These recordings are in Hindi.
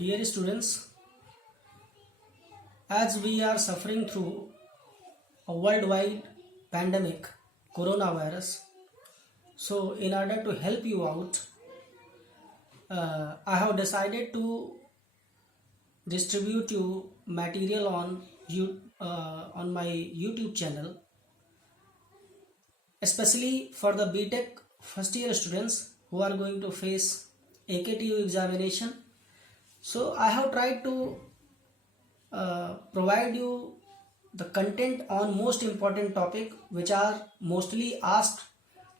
Dear students, as we are suffering through a worldwide pandemic, coronavirus, so in order to help you out, I have decided to distribute you material on my YouTube channel, especially for the BTech first year students who are going to face AKTU examination. So I have tried to provide you the content on most important topic which are mostly asked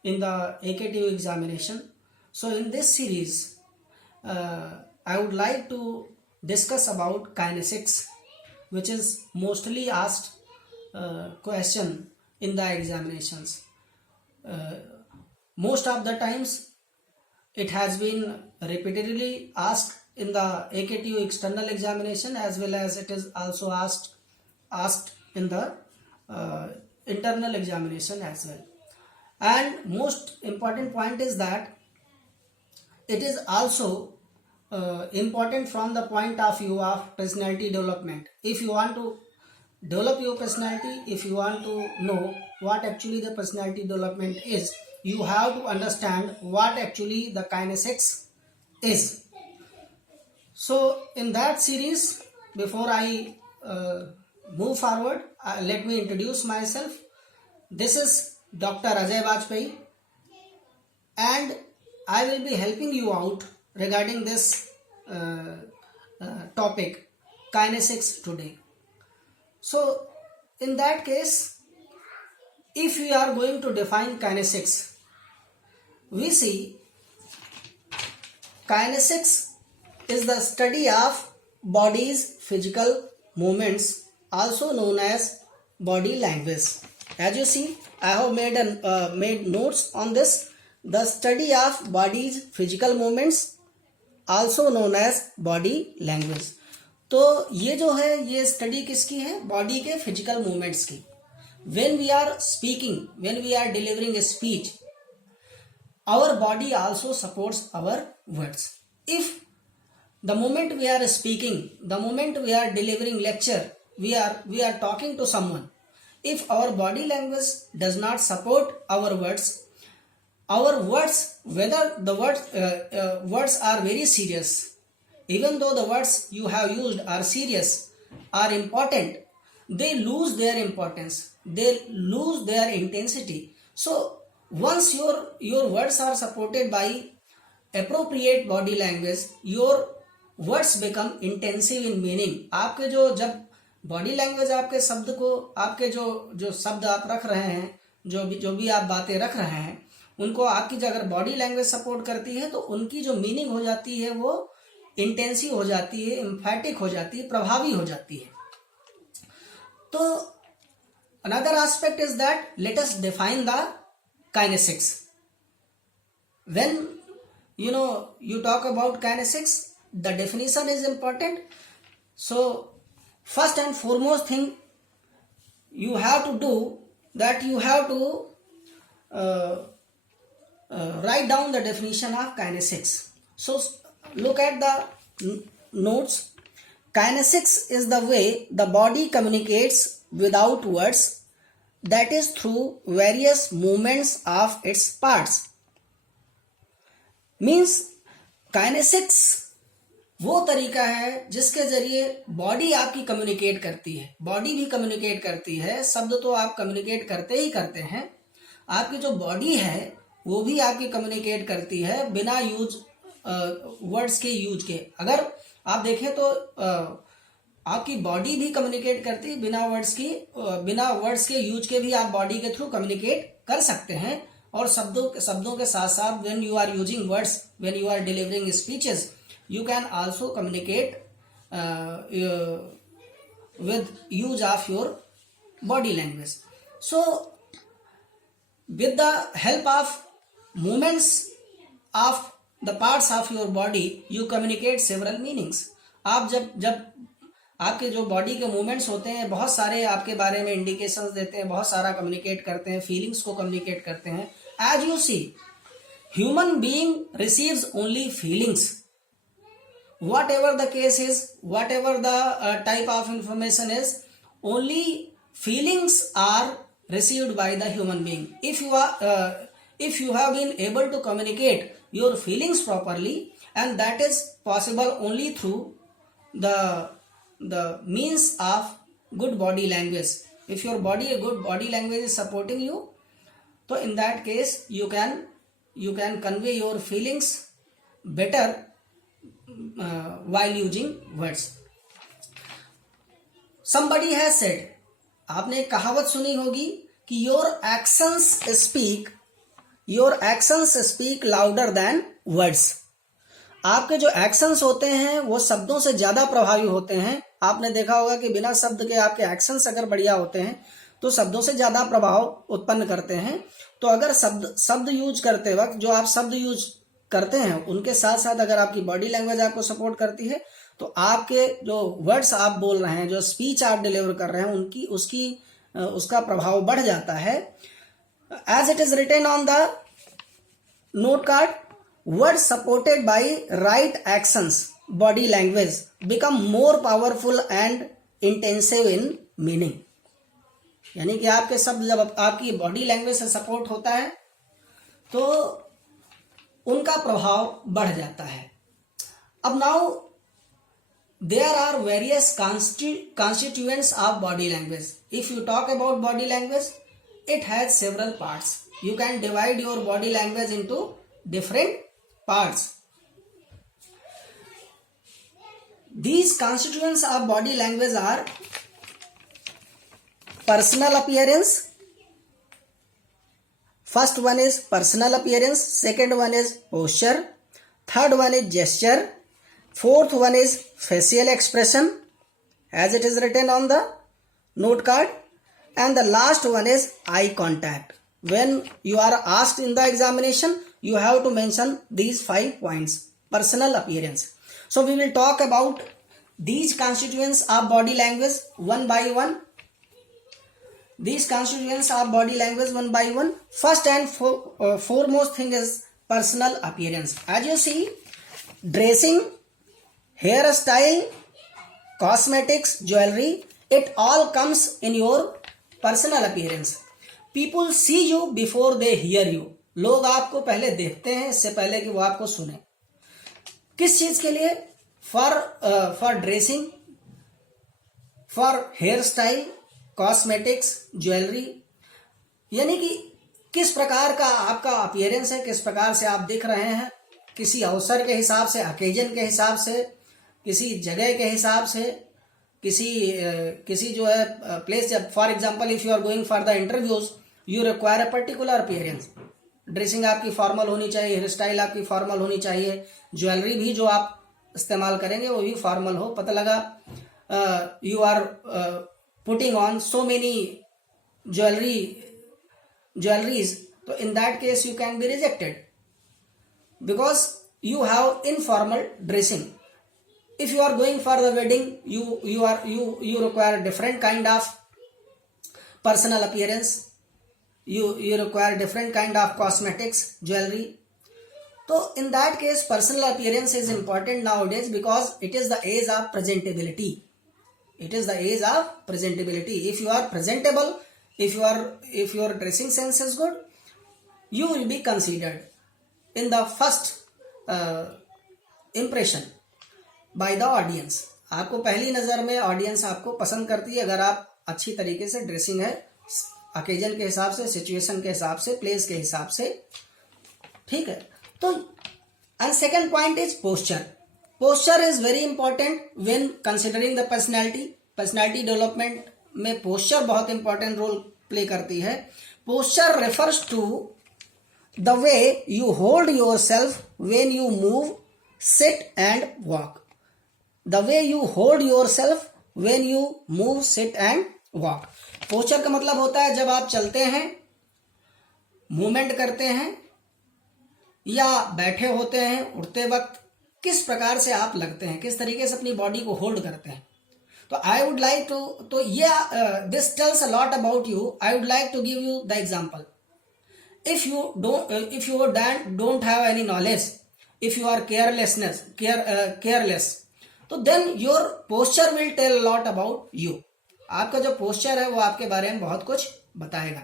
in the AKTU examination. So in this series, I would like to discuss about kinesics, which is mostly asked question in the examinations. Most of the times it has been repeatedly asked in the AKTU external examination, as well as it is also asked in the internal examination as well. And most important point is that it is also important from the point of view of personality development. If you want to develop your personality, if you want to know what actually the personality development is, you have to understand what actually the kinesics is. So in that series, before I move forward, let me introduce myself. This is Dr. Ajay Vajpayee, and I will be helping you out regarding this topic, kinesics, today. So in that case, if we are going to define kinesics, we see kinesics is the study of body's physical movements, also known as body language. As you see, I have made notes on this. The study of body's physical movements, also known as body language. तो ये जो है, ये स्टडी किसकी है? बॉडी के फिजिकल मूवमेंट्स की. When we are speaking, when we are delivering a speech, our body also supports our words. If the moment we are speaking, the moment we are delivering lecture, we are talking to someone, if our body language does not support our words, whether the words are very serious, even though the words you have used are serious, are important, they lose their importance, they lose their intensity. So once your words are supported by appropriate body language, your words become intensive in meaning. आपके जो जब बॉडी लैंग्वेज आपके शब्द को, आपके जो शब्द आप रख रहे हैं, जो भी आप बातें रख रहे हैं, उनको आपकी जो अगर बॉडी लैंग्वेज सपोर्ट करती है तो उनकी जो मीनिंग हो जाती है वो इंटेंसिव हो जाती है, एम्फैटिक हो जाती है, प्रभावी हो जाती है. तो another aspect is that let us define the kinesics. When you talk about kinesics, the definition is important. So first and foremost thing you have to do, that you have to write down the definition of kinesics. So look at the notes. Kinesics is the way the body communicates without words, that is through various movements of its parts. Means kinesics वो तरीका है जिसके जरिए बॉडी आपकी कम्युनिकेट करती है. बॉडी भी कम्युनिकेट करती है, शब्द तो आप कम्युनिकेट करते ही करते हैं, आपकी जो बॉडी है वो भी आपकी कम्युनिकेट करती है बिना वर्ड्स के यूज के. अगर आप देखें तो आपकी बॉडी भी कम्युनिकेट करती है बिना वर्ड्स के यूज के भी आप बॉडी के थ्रू कम्युनिकेट कर सकते हैं. और शब्दों के साथ साथ when you are using words, when you are delivering speeches, you can also communicate with use of your body language. So with the help of movements of the parts of your body, you communicate several meanings. आप जब आपके जो बॉडी के मूवमेंट्स होते हैं, बहुत सारे आपके बारे में इंडिकेशंस देते हैं, बहुत सारा कम्युनिकेट करते हैं, फीलिंग्स को कम्युनिकेट करते हैं. As you see, human being receives only feelings. whatever the case is, whatever the type of information is, only feelings are received by the human being. If you have been able to communicate your feelings properly, and that is possible only through the means of good body language. If your good body language is supporting you, so in that case you can convey your feelings better while using words. Somebody has said, आपने एक कहावत सुनी होगी कि your actions speak louder than words. आपके जो एक्शंस होते हैं वो शब्दों से ज्यादा प्रभावी होते हैं. आपने देखा होगा कि बिना शब्द के आपके एक्शंस अगर बढ़िया होते हैं तो शब्दों से ज्यादा प्रभाव उत्पन्न करते हैं. तो अगर शब्द यूज करते वक्त जो आप शब्द यूज करते हैं उनके साथ साथ अगर आपकी बॉडी लैंग्वेज आपको सपोर्ट करती है तो आपके जो वर्ड्स आप बोल रहे हैं, जो स्पीच आप डिलीवर कर रहे हैं, उसका प्रभाव बढ़ जाता है. As it is written on the note card, words supported by right actions, body language become more powerful and intensive in meaning. यानी कि आपके शब्द जब आपकी बॉडी लैंग्वेज से सपोर्ट होता है तो उनका प्रभाव बढ़ जाता है. अब now there are various constituents of body language. If you talk about body language, it has several parts. You can divide your body language into different parts. These constituents of body language are personal appearance. First one is personal appearance, second one is posture, third one is gesture, fourth one is facial expression as it is written on the note card, and the last one is eye contact. When you are asked in the examination, you have to mention these 5 points. Personal appearance. So we will talk about these constituents of body language one by one. These constituents of body language one by one. First and foremost thing is personal appearance. As you see, dressing, hairstyle, cosmetics, jewelry, it all comes in your personal appearance. People see you before they hear you. लोग आपको पहले देखते हैं इससे पहले कि वो आपको सुने. किस चीज के लिए? For dressing, for hair style, cosmetics, jewellery. यानी कि किस प्रकार का आपका अपीयरेंस है, किस प्रकार से आप दिख रहे हैं, किसी अवसर के हिसाब से, ओकेजन के हिसाब से, किसी जगह के हिसाब से, किसी जो है place. For example, if you are going for the interviews, you require a particular appearance. Dressing आपकी फॉर्मल होनी चाहिए, हेयर स्टाइल आपकी फॉर्मल होनी चाहिए, ज्वेलरी भी जो आप इस्तेमाल करेंगे वो भी फॉर्मल हो. पता लगा you are putting on so many jewelleries, तो in that case you can be rejected because you have informal dressing. If you are going for the wedding, you require different kind of personal appearance. You require different kind of cosmetics, jewelry. So in that case, personal appearance is important nowadays because it is the age of presentability. It is the age of presentability. If you are presentable, if your dressing sense is good, you will be considered in the first impression by the audience. आपको पहली नजर में ऑडियंस आपको पसंद करती है अगर आप अच्छी तरीके से ड्रेसिंग है, ओकेजन के हिसाब से, सिचुएशन के हिसाब से, प्लेस के हिसाब से. ठीक है. तो and second point is posture. Posture is very important when considering the personality. Personality development में पोस्चर बहुत इंपॉर्टेंट रोल प्ले करती है. Posture refers to the way you hold yourself when you move, sit and walk. The way you hold yourself when you move, sit and walk. Posture का मतलब होता है जब आप चलते हैं, मूवमेंट करते हैं या बैठे होते हैं, उठते वक्त किस प्रकार से आप लगते हैं, किस तरीके से अपनी बॉडी को होल्ड करते हैं. तो आई वुड लाइक टू, तो ये this tells a lot about you. I would like to give you the example. If you don't have any knowledge, if you are careless, तो then your posture will tell a lot about you. आपका जो पोस्चर है वो आपके बारे में बहुत कुछ बताएगा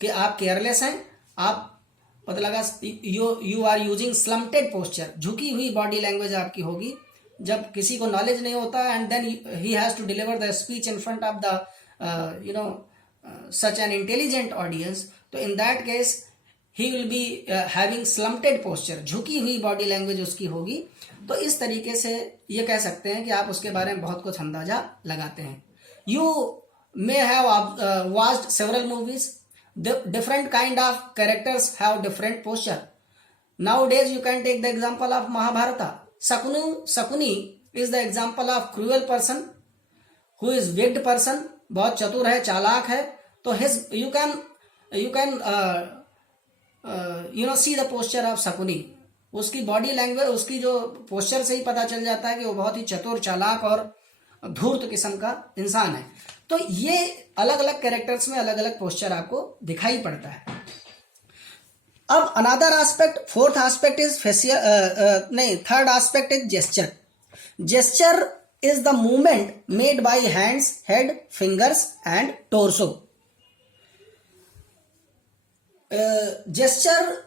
कि आप केयरलेस हैं, आप पता लगा यू आर यूजिंग स्लम्प्टेड पोस्चर, झुकी हुई बॉडी लैंग्वेज आपकी होगी जब किसी को नॉलेज नहीं होता, and then he has to deliver the speech in front of the such an intelligent audience. तो in that case he will be having slumped posture, झुकी हुई बॉडी लैंग्वेज उसकी होगी. तो इस तरीके से ये कह सकते हैं कि आप उसके बारे में बहुत कुछ अंदाजा लगाते हैं. You may have watched several movies. The different kind of characters have different posture. Nowadays, you can take the example of Mahabharata. Sakuni is the example of cruel person who is wicked person. बहुत चतुर है, चालाक है. तो you can see the posture of Sakuni. उसकी बॉडी लैंग्वेज, उसकी जो पोस्चर से ही पता चल जाता है कि वो बहुत ही चतुर, चालाक और धूर्त किस्म का इंसान है. तो ये अलग अलग कैरेक्टर्स में अलग अलग पोस्चर आपको दिखाई पड़ता है. अब another aspect, fourth aspect is third aspect is gesture. Gesture is the movement made by hands, head, fingers and torso. Gesture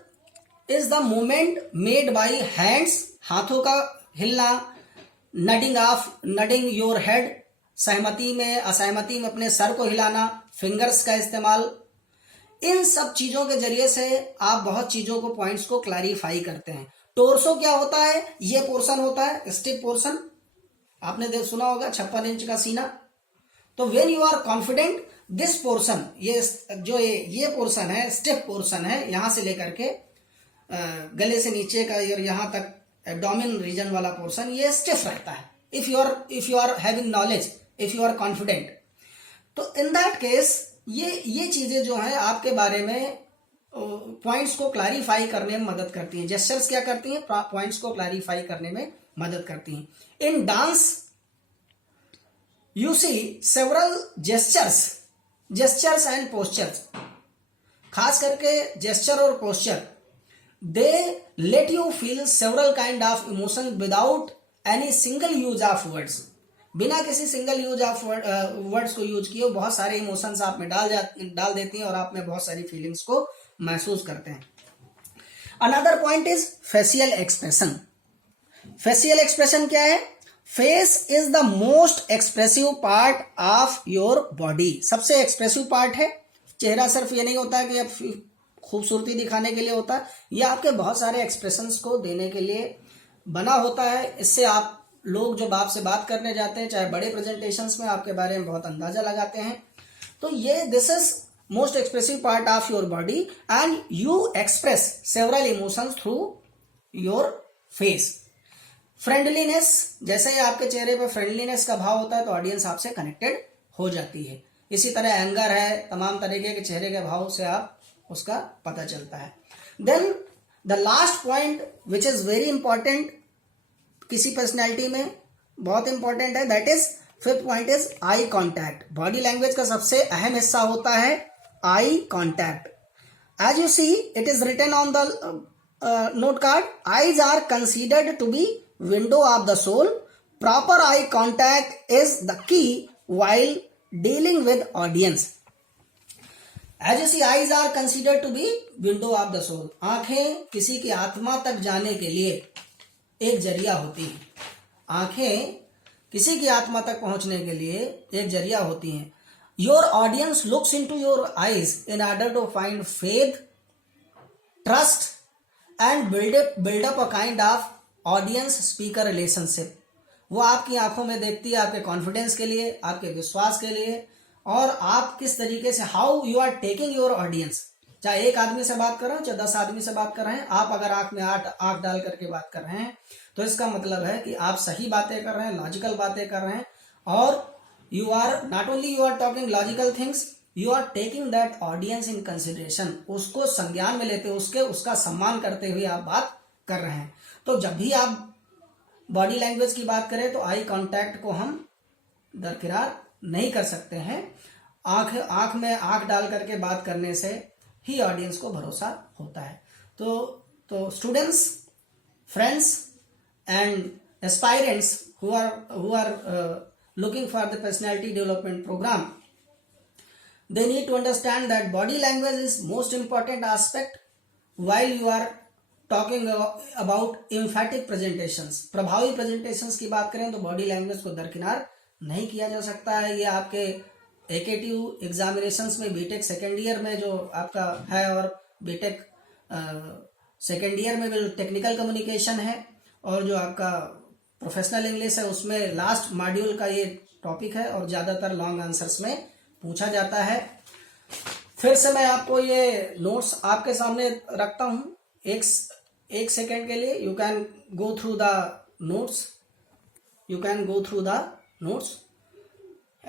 is the movement made by hands, हाथों का हिलना, नडिंग योर हेड, सहमति में असहमति में अपने सर को हिलाना, फिंगर्स का इस्तेमाल. इन सब चीजों के जरिए से आप बहुत चीजों को, पॉइंट्स को क्लैरिफाई करते हैं. टोर्सो क्या होता है? ये पोर्शन होता है स्टिफ पोर्शन, आपने सुना होगा 56 इंच का सीना. तो when you are confident, this portion, ये पोर्शन है, स्टिफ पोर्शन है, यहां से लेकर के गले से नीचे का और यहां तक एब्डोमेन रीजन वाला पोर्शन, ये स्टिफ रहता है. If you are having knowledge, if you are confident, तो इन दैट केस ये चीजें जो है आपके बारे में पॉइंट्स को क्लैरिफाई करने में मदद करती हैं. जेस्चर्स क्या करती हैं? पॉइंट्स को क्लैरिफाई करने में मदद करती हैं. In dance you see several gestures and postures. खास करके जेस्चर और posture, they let you feel several kind of emotion without any single use of words. बिना किसी सिंगल यूज ऑफ वर्ड्स को यूज किए बहुत सारे इमोशंस आप में डाल देती हैं और आप में बहुत सारी फीलिंग्स को महसूस करते हैं. Another point is facial expression. Facial expression क्या है? Face is the most expressive part of your body. सबसे एक्सप्रेसिव पार्ट है. चेहरा सिर्फ ये नहीं होता है कि आप खूबसूरती दिखाने के लिए होता है, यह आपके बहुत सारे एक्सप्रेशंस को देने के लिए बना होता है. इससे आप लोग जब आपसे बात करने जाते हैं, चाहे बड़े प्रेजेंटेशंस में, आपके बारे में बहुत अंदाजा लगाते हैं. तो ये this is most expressive part of your body and you express several emotions through your face. Friendliness, जैसे ही आपके चेहरे पर फ्रेंडलीनेस का भाव होता है तो ऑडियंस आपसे कनेक्टेड हो जाती है. इसी तरह एंगर है, तमाम तरीके के चेहरे के भाव से आप उसका पता चलता है. Then the last point which is very important, किसी पर्सनैलिटी में बहुत इंपॉर्टेंट है, that is fifth point is eye contact. Body language का सबसे अहम हिस्सा होता है eye contact. As you see it is written on the note card, eyes are considered to be window of the soul. Proper eye contact is the key while dealing with audience. As you see, eyes are considered to be window of the soul. आंखें किसी की आत्मा तक जाने के लिए एक जरिया होती हैं. आंखें किसी की आत्मा तक पहुंचने के लिए एक जरिया होती हैं. Your audience looks into your eyes in order to find faith, trust, and build up a kind of audience speaker relationship. वो आपकी आंखों में देखती है आपके कॉन्फिडेंस के लिए, आपके विश्वास के लिए, और आप किस तरीके से, how you are taking your audience. चाहे एक आदमी से बात कर रहे हो, चाहे 10 आदमी से बात कर रहे हैं, आप अगर आंख में आंख डाल करके बात कर रहे हैं तो इसका मतलब है कि आप सही बातें कर रहे हैं, लॉजिकल बातें कर रहे हैं, और you are not only you are talking logical things, you are taking that audience in consideration. उसको संज्ञान में लेते हुए उसका सम्मान करते हुए आप बात कर रहे हैं. तो जब भी आप बॉडी लैंग्वेज की बात करें तो आई कांटेक्ट को हम दरकिरार नहीं कर सकते हैं. आंख में आंख डाल करके बात करने से ही ऑडियंस को भरोसा होता है. तो students, friends and aspirants who are looking for the personality development program, they need to understand that body language is most important aspect while you are talking about emphatic presentations. प्रभावी presentations की बात करें तो बॉडी लैंग्वेज को दरकिनार नहीं किया जा सकता है. ये आपके एकेटिव एग्जामिनेशंस में बीटेक सेकेंड ईयर में जो आपका है और बीटेक सेकेंड ईयर में भी टेक्निकल कम्युनिकेशन है और जो आपका प्रोफेशनल इंग्लिश है उसमें लास्ट मॉड्यूल का ये टॉपिक है और ज़्यादातर लॉन्ग आंसर्स में पूछा जाता है. फिर से मैं आपको ये नोट्स आपके सामने रखता हूँ एक सेकेंड के लिए. You can go through the notes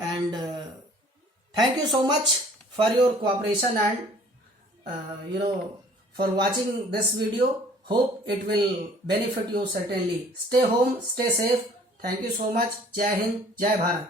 and thank you so much for your cooperation and for watching this video. Hope it will benefit you certainly. Stay home, stay safe. Thank you so much. Jai Hind, Jai Bharat.